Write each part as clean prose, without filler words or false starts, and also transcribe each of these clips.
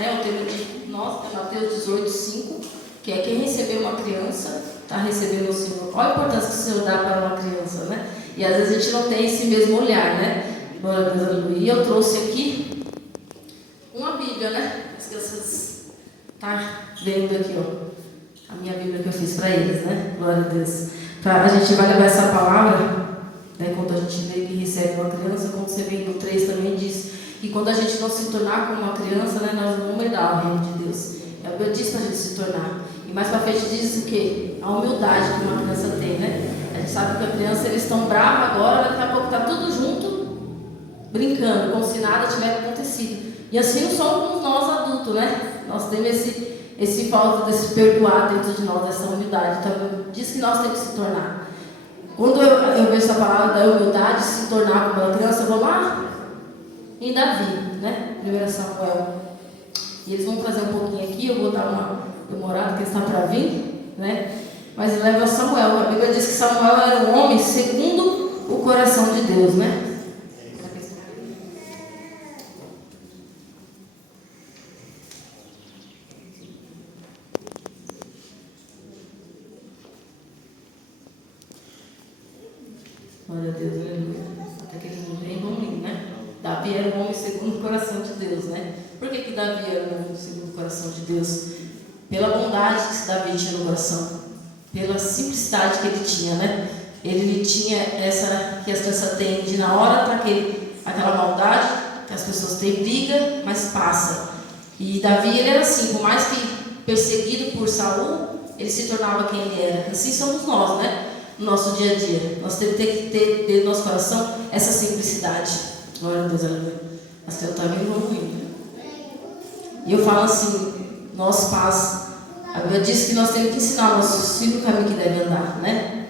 né? O tema de nós é Mateus 18:5, que é quem receber uma criança está recebendo o Senhor. Olha a importância que o Senhor dá para uma criança, né? E às vezes a gente não tem esse mesmo olhar, né? Glória a Deus, aleluia. E eu trouxe aqui uma Bíblia, né? As crianças estão vendo aqui, ó. A minha Bíblia que eu fiz para eles, né? Glória a Deus. A gente vai levar essa palavra, né? Quando a gente vê que recebe uma criança, quando você vem no 3 também diz que quando a gente não se tornar como uma criança, né? Nós vamos herdar o reino de Deus. A Bíblia diz para a gente se tornar. E mais para frente diz o quê? A humildade que uma criança tem, né? A gente sabe que a criança, eles estão bravos agora, daqui a pouco está tudo junto, brincando, como se nada tivesse acontecido. E assim não somos nós adultos, né? Nós temos esse falta desse perdoar dentro de nós, dessa humildade. Então, diz que nós temos que se tornar. Quando eu vejo essa palavra da humildade, se tornar como uma criança, eu vou lá em Davi, né? 1 Samuel. E eles vão trazer um pouquinho aqui, eu vou dar uma demorada, que está para vir, né? Mas leva Samuel. A Bíblia diz que Samuel era um homem segundo o coração de Deus, né? Glória a Deus, aleluia. Até que eles não vêm, vão vir, né? Davi era um homem segundo o coração de Deus, né? Por que Davi era um homem segundo o coração de Deus? Pela bondade que Davi tinha no coração, pela simplicidade que ele tinha, né? Ele tinha essa que as pessoas têm de na hora tá aquela maldade que as pessoas têm, briga, mas passa. E Davi, ele era assim, por mais que perseguido por Saul, ele se tornava quem ele era. Assim somos nós, né? No nosso dia a dia. Nós temos que ter dentro do nosso coração essa simplicidade. Glória a Deus, aleluia. As pessoas estão vindo ruim. E eu falo assim, nós pais, a Bíblia diz que nós temos que ensinar nossos filhos o caminho que devem andar, né?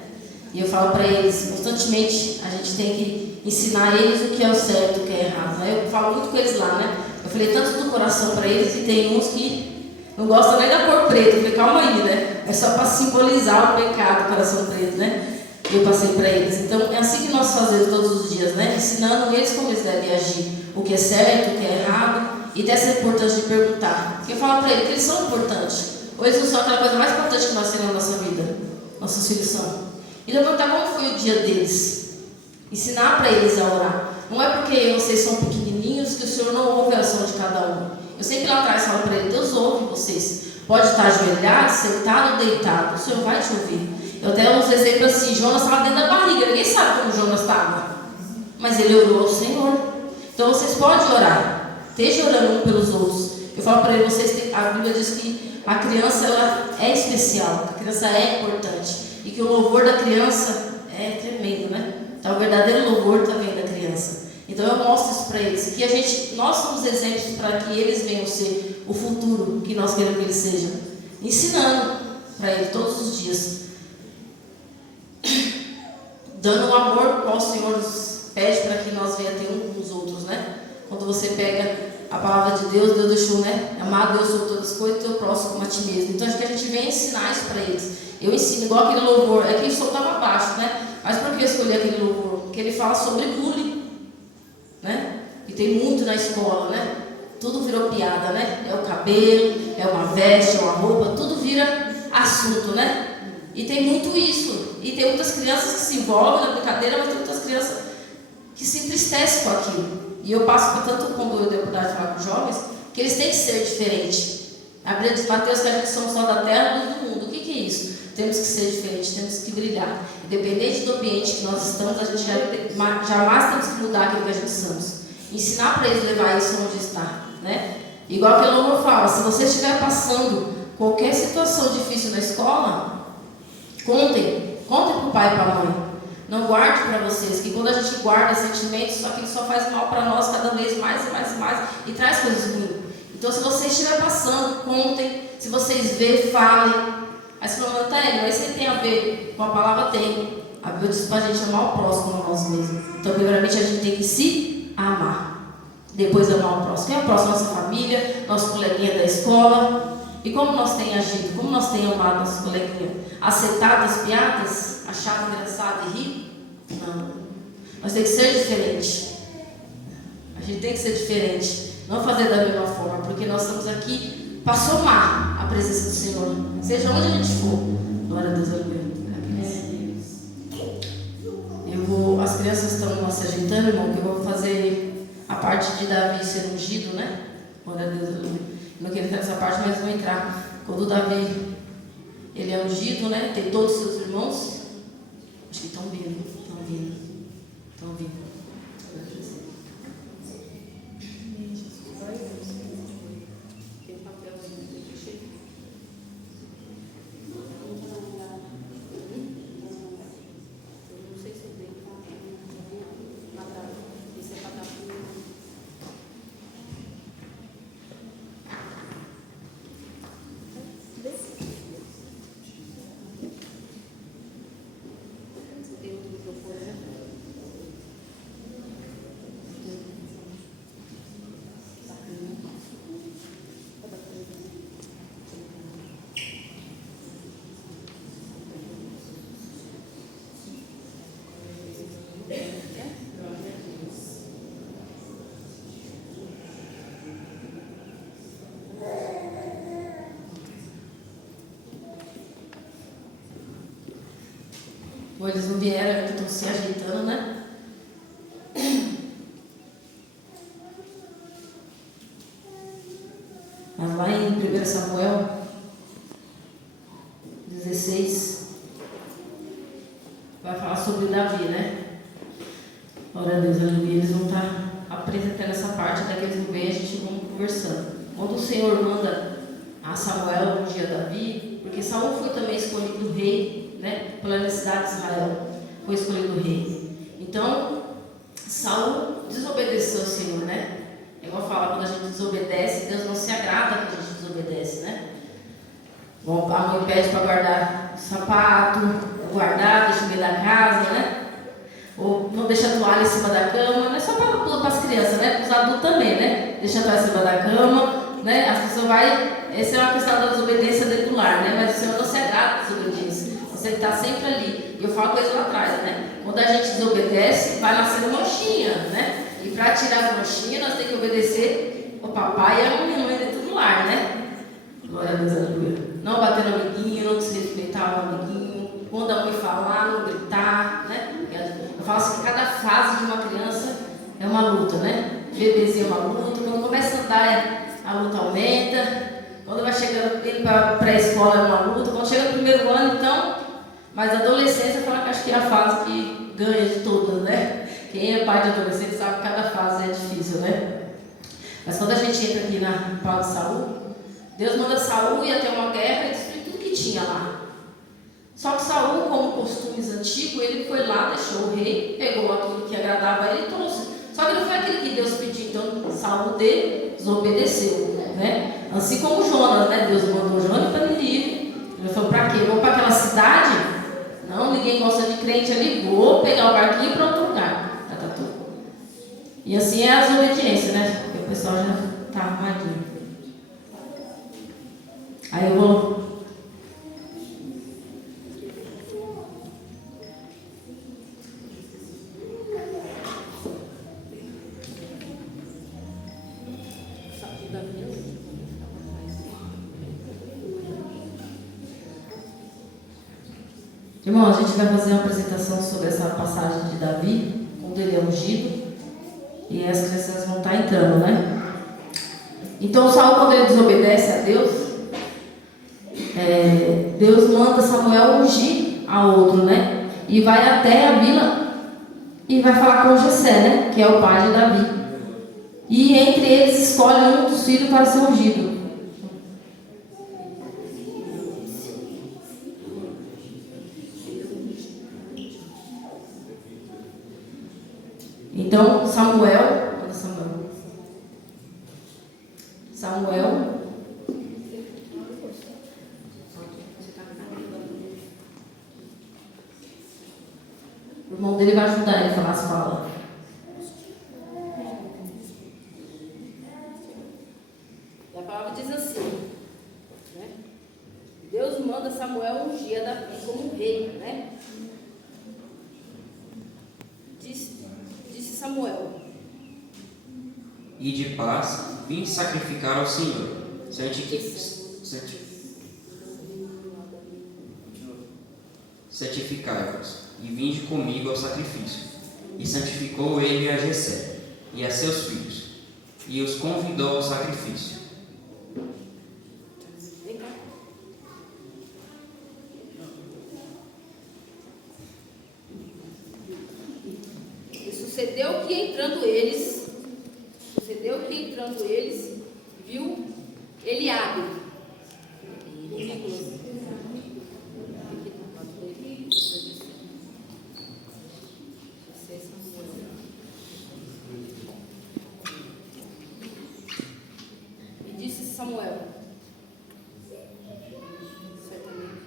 E eu falo para eles, constantemente, a gente tem que ensinar eles o que é o certo e o que é errado, né? Eu falo muito com eles lá, né? Eu falei tanto do coração para eles, e tem uns que não gostam nem da cor preta. Eu falei, calma aí, né? É só para simbolizar o pecado, o coração preto, né? Eu passei para eles. Então, é assim que nós fazemos todos os dias, né? Ensinando eles como eles devem agir, o que é certo, o que é errado, e dessa importância de perguntar. Porque eu falo para eles que eles são importantes. Ou eles não são aquela coisa mais importante que nós temos na nossa vida. Nossos filhos são. E eu perguntar como foi o dia deles. Ensinar para eles a orar. Não é porque vocês são pequenininhos que o Senhor não ouve a oração de cada um. Eu sempre lá atrás falo para eles, Deus ouve vocês. Pode estar ajoelhado, sentado ou deitado. O Senhor vai te ouvir. Eu até uso exemplo assim, Jonas estava dentro da barriga. Ninguém sabe como Jonas estava. Mas ele orou ao Senhor. Então vocês podem orar. Esteja orando um pelos outros. Eu falo para eles, a Bíblia diz que a criança ela é especial. A criança é importante. E que o louvor da criança é tremendo, né? Então o verdadeiro louvor também da criança. Então eu mostro isso para eles, que nós somos exemplos para que eles venham ser o futuro que nós queremos que eles sejam. Ensinando para eles todos os dias. Dando o amor qual o Senhor nos pede para que nós venhamos ter uns com os outros, né? Quando você pega a palavra de Deus, Deus deixou, né? Amar Deus sobre todas as coisas e teu próximo como a ti mesmo. Então acho que a gente vem ensinar isso para eles. Eu ensino igual aquele louvor, é que o som estava baixo, né? Mas por que eu escolhi aquele louvor? Porque ele fala sobre bullying, né? E tem muito na escola, né? Tudo virou piada, né? É o cabelo, é uma veste, é uma roupa, tudo vira assunto, né? E tem muito isso. E tem muitas crianças que se envolvem na brincadeira, mas tem muitas crianças que se entristecem com aquilo. E eu passo por tanto quando eu dei a oportunidade de falar com jovens, que eles têm que ser diferentes. A Bíblia diz, Mateus, que a gente somos só da terra e do mundo. O que é isso? Temos que ser diferentes, temos que brilhar. Independente do ambiente que nós estamos, a gente jamais temos que mudar aquilo que a gente somos. Ensinar para eles levar isso onde está, né? Igual que o Louvor fala, se você estiver passando qualquer situação difícil na escola, contem para o pai e para a mãe. Não guarde para vocês, que quando a gente guarda sentimentos, só que só faz mal para nós cada vez mais e mais e mais, e traz coisas ruins. Então, se vocês estiver passando, contem. Se vocês verem, falem. Aí você fala, Tânia, mas isso tem a ver com a palavra? Tem. A Bíblia diz para a gente amar o próximo como nós mesmos. Então, primeiramente, a gente tem que se amar. Depois, amar o próximo. Quem é o próximo? Nossa família, nosso coleguinha da escola. E como nós temos agido? Como nós temos amado nosso coleguinha? Aceitado as piadas? Achado engraçado e rir? Não. Nós temos que ser diferente. A gente tem que ser diferente. Não fazer da mesma forma. Porque nós estamos aqui para somar a presença do Senhor, seja onde a gente for. Glória a Deus, aleluia. As crianças estão lá se ajeitando, irmão, que eu vou fazer a parte de Davi ser ungido, né? Glória a Deus, aleluia. Não quero entrar nessa parte, mas vou entrar. Quando Davi, ele é ungido, né? Tem todos os seus irmãos. Acho que estão vindo. Bom, eles não vieram, estão se ajeitando, né? Mas lá em 1 Samuel 16 vai falar sobre Davi, né? Glória a Deus, aleluia. Eles vão estar apresentando essa parte, até que eles vão ver, a gente vai conversando. Quando o Senhor manda a Samuel ungir a Davi, porque Saul foi também escolhido rei, né? Pela necessidade de Israel, foi escolhido rei. Então, Saul desobedeceu ao Senhor, né? É igual fala, quando a gente desobedece, Deus não se agrada que a gente desobedece, né? Bom, a mãe pede para guardar o sapato, guardar, deixa no meio da casa, né? Ou não deixa a toalha em cima da cama, não é só para as crianças, né? Para os adultos também, né? Deixa a toalha em cima da cama, né? As pessoas vai. Essa é uma questão da desobediência dentro do lar, né? Mas o Senhor não se agrada da desobediência. Você está sempre ali. E eu falo coisa lá atrás, né? Quando a gente desobedece, vai nascer manchinha, né? E para tirar a manchinha, nós temos que obedecer o papai e a mãe dentro do lar, né? Glória a Deus, aleluia. Não bater no amiguinho, não desrespeitar o amiguinho. Quando a mãe falar, não gritar, né? Eu falo assim, cada fase de uma criança é uma luta, né? Bebezinho é uma luta. Quando começa a andar, a luta aumenta. Quando vai chegando ele para a pré-escola é uma luta. Quando chega no primeiro ano, então... Mas a adolescência, eu acho que é a fase que ganha de todas, né? Quem é pai de adolescente sabe que cada fase é difícil, né? Mas quando a gente entra aqui na palavra de Saul, Deus manda Saul ir até uma guerra e destruir tudo que tinha lá. Só que Saul, como costumes antigos, ele foi lá, deixou o rei, pegou aquilo que agradava a ele e trouxe. Só que não foi aquilo que Deus pediu, então Saul desobedeceu, né? Assim como Jonas, né? Deus mandou Jonas para Nínive. Ele falou, para quê? Eu vou para aquela cidade? Não, ninguém gosta de crente ali, vou pegar o barquinho para outro lugar. Tá tudo. E assim é a desobediência, né? Porque o pessoal já está armadinho. Aí eu vou... Irmão, a gente vai fazer uma apresentação sobre essa passagem de Davi, quando ele é ungido, e as crianças vão estar entrando, né? Então, Saul, quando ele desobedece a Deus, Deus manda Samuel ungir a outro, né? E vai até a vila e vai falar com Jessé, né? Que é o pai de Davi. E entre eles escolhe um dos filhos para ser ungido. Então, Samuel, o irmão dele vai ajudar ele a falar as falas. E a palavra diz assim, né? Deus manda Samuel ungir Davi como rei, né? Disse Samuel: E de paz vim sacrificar ao Senhor. Santificai-vos, e vinde comigo ao sacrifício. E santificou ele a Jessé, e a seus filhos, e os convidou ao sacrifício. E sucedeu que entrando eles, viu Eliabe. E disse Samuel: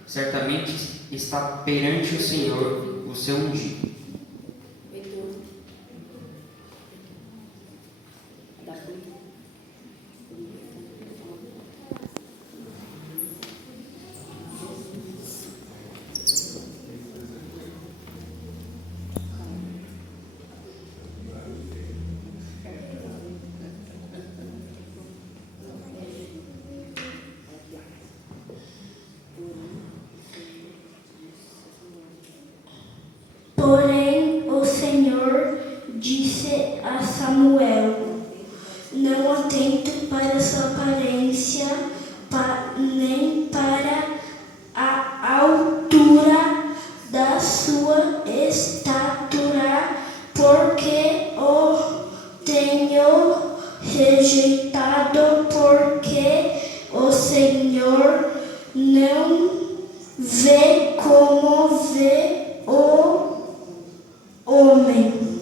Certamente está perante o Senhor o seu ungido. Porém, o Senhor disse a Samuel: Não atente para sua aparência, nem para a altura da sua estatura, porque o tenho rejeitado, porque o Senhor não vê como vê o homem,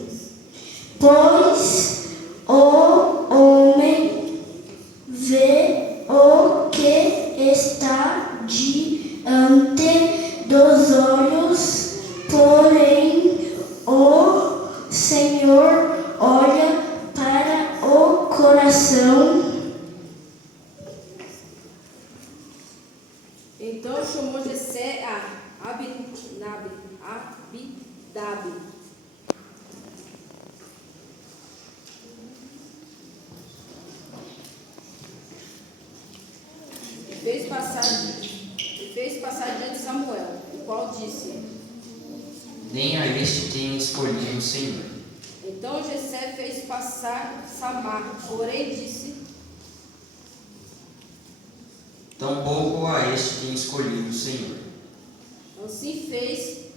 pois o homem vê o que está diante dos olhos, porém o Senhor olha para o coração. Então chamou Jessé a Abidab, e fez passar diante de Samuel, o qual disse: Nem a este tem escolhido o Senhor. Então Jessé fez passar Samar, porém disse: Tampouco a este tem escolhido o Senhor. Assim fez.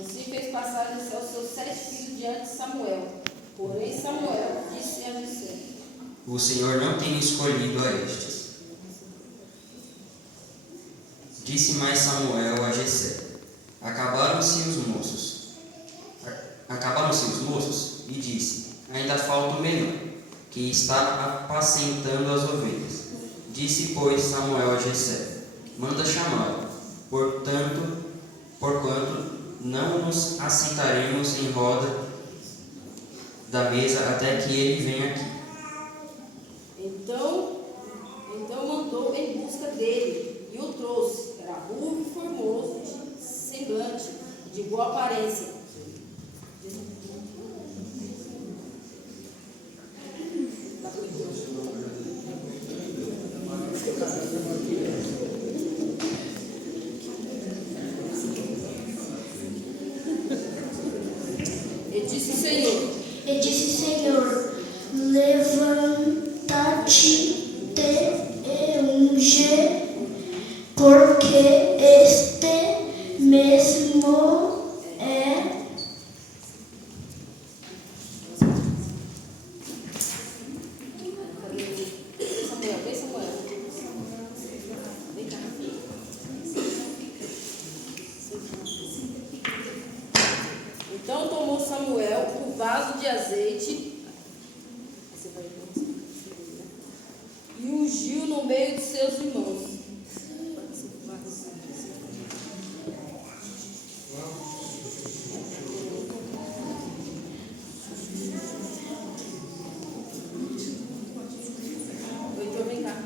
Assim fez passar Jessé os seus 7 filhos diante de Samuel. Porém Samuel disse a Jessé: O Senhor não tem escolhido a estes. Disse mais Samuel a Jessé: Acabaram-se os moços, e disse: Ainda falta o menor, que está apacentando as ovelhas. Disse, pois, Samuel a Jessé: Manda chamá-lo, porquanto não nos assentaremos em roda da mesa até que ele venha aqui. Então mandou em busca dele e o trouxe. Era ruivo e formoso, de semblante, de boa aparência. E disse Senhor, levanta-te e unge, porque este mesmo é Samuel. Vem cá. Então tomou Samuel o vaso de azeite e ungiu no meio de seus irmãos. Vem cá.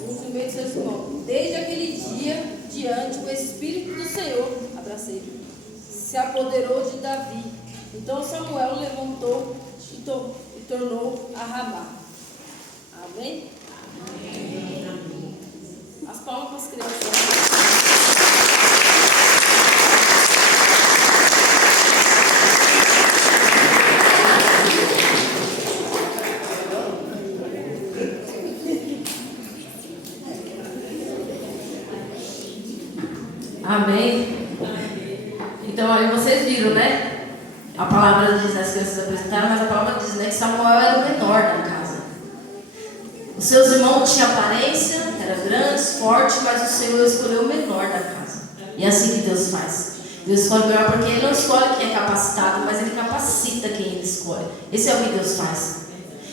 Ungiu no meio de seus irmãos. se apoderou de Davi. Então Samuel levantou e tornou a Ramá. Amém? Amém. As palmas para as crianças. Amém? Então, aí vocês viram, né? A palavra diz, as crianças apresentaram, mas a palavra diz, né, que Samuel era o menor da casa. Os seus irmãos tinham aparência, eram grandes, fortes, mas o Senhor escolheu o menor da casa. E é assim que Deus faz. Deus escolhe o menor porque Ele não escolhe quem é capacitado, mas Ele capacita quem Ele escolhe. Esse é o que Deus faz.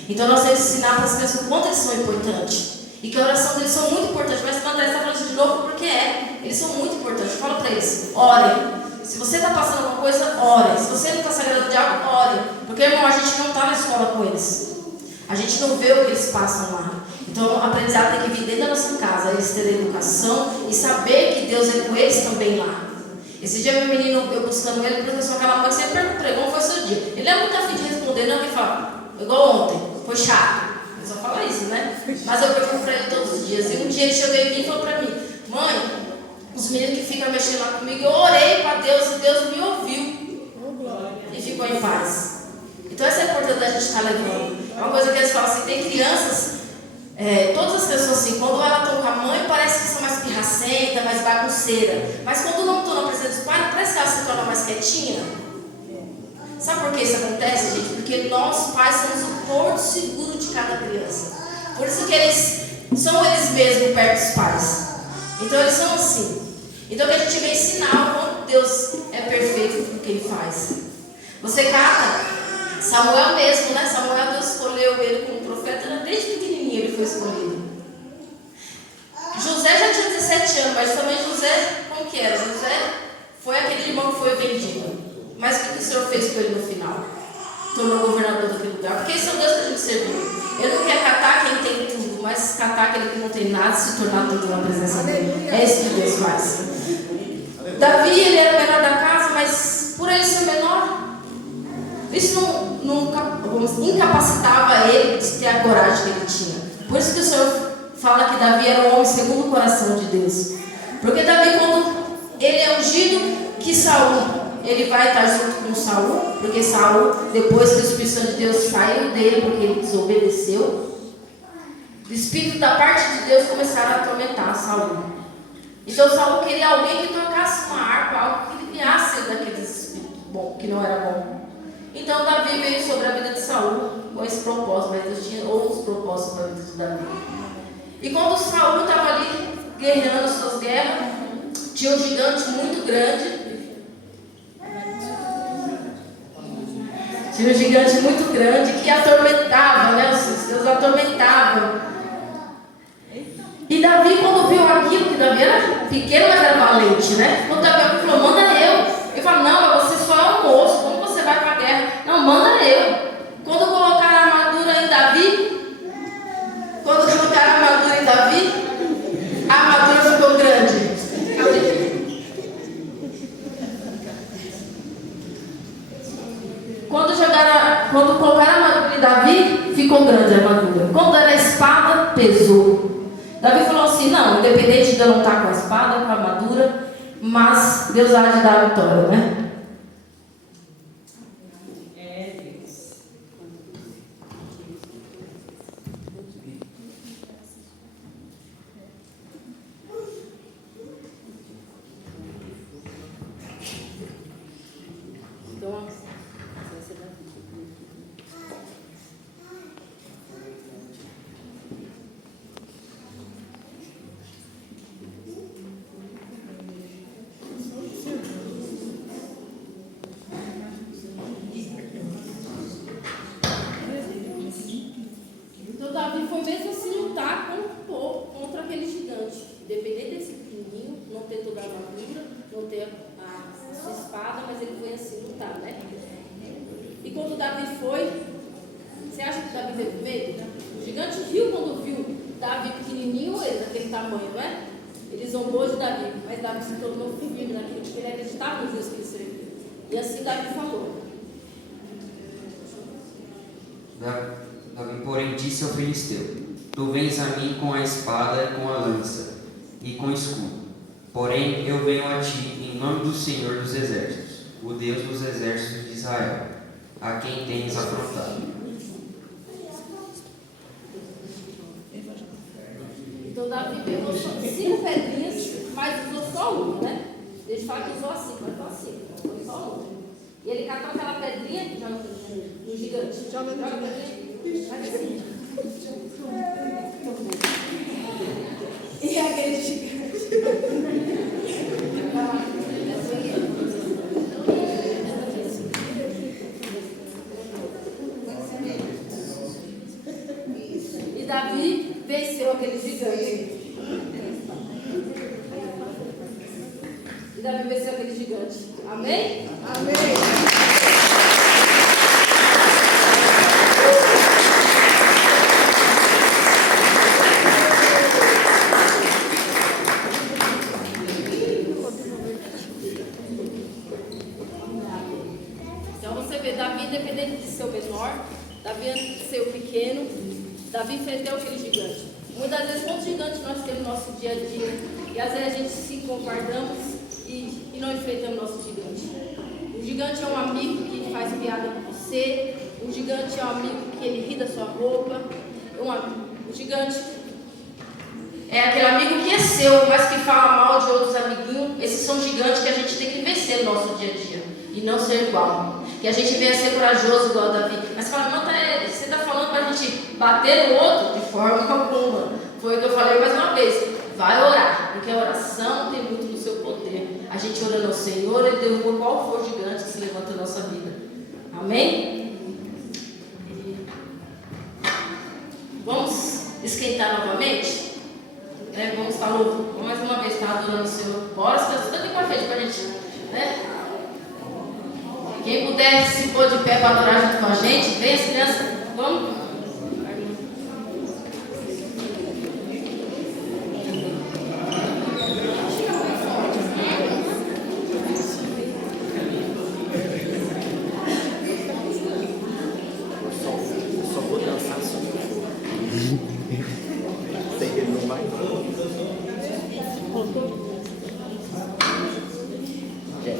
Então nós temos que ensinar para as crianças o quanto eles são importantes. E que a oração deles são muito importantes. Mas quando eles estão falando de novo, porque eles são muito importantes. Fala para eles, orem. Se você está passando alguma coisa, ore. Se você não está sagrado de algo, ore. Porque, irmão, a gente não está na escola com eles. A gente não vê o que eles passam lá. Então, o aprendizado tem que vir dentro da nossa casa. Eles terem educação e saber que Deus é com eles também lá. Esse dia, meu menino, eu buscando ele, porque eu sou aquela mãe que sempre pergunta para ele, como foi o seu dia? Ele é muito afim de responder, não, ele fala, igual ontem, foi chato. Ele só fala isso, né? Mas eu pergunto para ele todos os dias. E um dia ele chegou em mim e falou para mim, mãe, os meninos que ficam mexendo lá comigo, eu orei para Deus e Deus me ouviu. E ficou em paz. Então essa é a importância da gente estar levando. É uma coisa que eles falam assim, tem crianças, todas as pessoas assim, quando elas estão com a mãe, parece que são mais pirracenta, mais bagunceira. Mas quando não estão na presença dos pais, parece que ela se torna mais quietinha. Sabe por que isso acontece, gente? Porque nós, pais, somos o porto seguro de cada criança. Por isso que eles são eles mesmos perto dos pais. Então eles são assim. Então que a gente vem ensinar o quanto Deus é perfeito no que Ele faz. Você cata Samuel mesmo, né? Samuel, Deus escolheu ele como profeta, desde pequenininho ele foi escolhido. José já tinha 17 anos, mas também José, como que era? José foi aquele irmão que foi vendido. Mas o que o Senhor fez com ele no final? Tornou governador daquele lugar. Porque esse é o Deus que a gente serviu. Ele não quer catar quem tem tudo, mas catar aquele que não tem nada e se tornar tudo na presença dele. É isso que Deus faz. Davi, ele era o menor da casa, mas por ele ser menor, isso não incapacitava ele de ter a coragem que ele tinha. Por isso que o Senhor fala que Davi era um homem segundo o coração de Deus. Porque Davi, quando ele é ungido, que Saul, ele vai estar junto com Saul, porque Saul, depois que o Espírito Santo de Deus saiu dele, porque ele desobedeceu, o Espírito da parte de Deus começaram a atormentar Saul. Então Saul queria alguém que tocasse uma harpa, algo que livrasse daqueles espíritos bom, que não era bom. Então Davi veio sobre a vida de Saul com esse propósito, mas Deus tinha outros propósitos para a vida de Davi. E quando Saul estava ali guerreando as suas guerras, tinha um gigante muito grande. Tinha um gigante muito grande que atormentava, né? Os seus atormentavam. E Davi, quando viu aquilo, que Davi era pequeno, mas era valente, né? Quando Davi falou, manda eu. Ele falou, não, mas você só é um moço, como você vai para a guerra? Não, manda eu. Quando colocaram a armadura em Davi, a armadura ficou grande. Quando colocaram a armadura em Davi, ficou grande a armadura. Quando era a espada, pesou. Davi falou assim, não, independente de eu não estar com a espada, com a armadura, mas Deus há de dar a vitória, né? Então Davi foi mesmo assim lutar contra aquele gigante. Independente desse pequenininho, não ter toda a armadura, não ter a sua espada, mas ele foi assim lutar, né? E quando Davi foi, você acha que Davi teve medo? O gigante riu quando viu Davi pequenininho, ele daquele tamanho, não é? Ele Ele zombou de Davi, mas Davi se tornou firme naquilo que ele acreditava no Deus que ele servia. E assim Davi falou. Davi, porém, disse ao filisteu: Tu vens a mim com a espada, com a lança e com o escudo. Porém, eu venho a ti em nome do Senhor dos Exércitos, o Deus dos exércitos de Israel, a quem tens afrontado. Então Davi pegou só 5 pedrinhas, mas usou só uma, né? Eles falam que usou assim, mas não assim, foi só uma. E ele catou aquela pedrinha e joga no gigante. Joga a pedrinha. Assim. E aquele gigante. E Davi venceu aquele gigante. E Davi venceu aquele gigante. Amém? Amém. Então você vê, Davi, independente de ser o menor, Davi antes de ser o pequeno, Davi enfrentou aquele gigante. Muitas vezes, quantos gigantes nós temos no nosso dia a dia? E às vezes a gente se covardamos e não enfrentamos o nosso gigante. O gigante é um amigo que faz piada com você. O gigante é um amigo que ele ri da sua roupa. O gigante é aquele amigo que é seu, mas que fala mal de outros amiguinhos. Esses são gigantes que a gente tem que vencer no nosso dia a dia e não ser igual. Que a gente venha ser corajoso igual a Davi. Mas você fala, não, você está falando para a gente bater no outro? De forma alguma. Foi o que eu falei mais uma vez. Vai orar, porque a oração tem muito no seu poder. A gente orando ao Senhor, Ele derrubou qual for o gigante que se levanta na nossa vida. Amém? Vamos esquentar novamente? Vamos estar louco. Mais uma vez, estar adorando o Senhor. Bora, você está aqui com a gente para a gente, né? Quem puder se pôr de pé para adorar junto com a gente, vem as crianças, vamos. Só vou dançar só. Sei que ele não vai.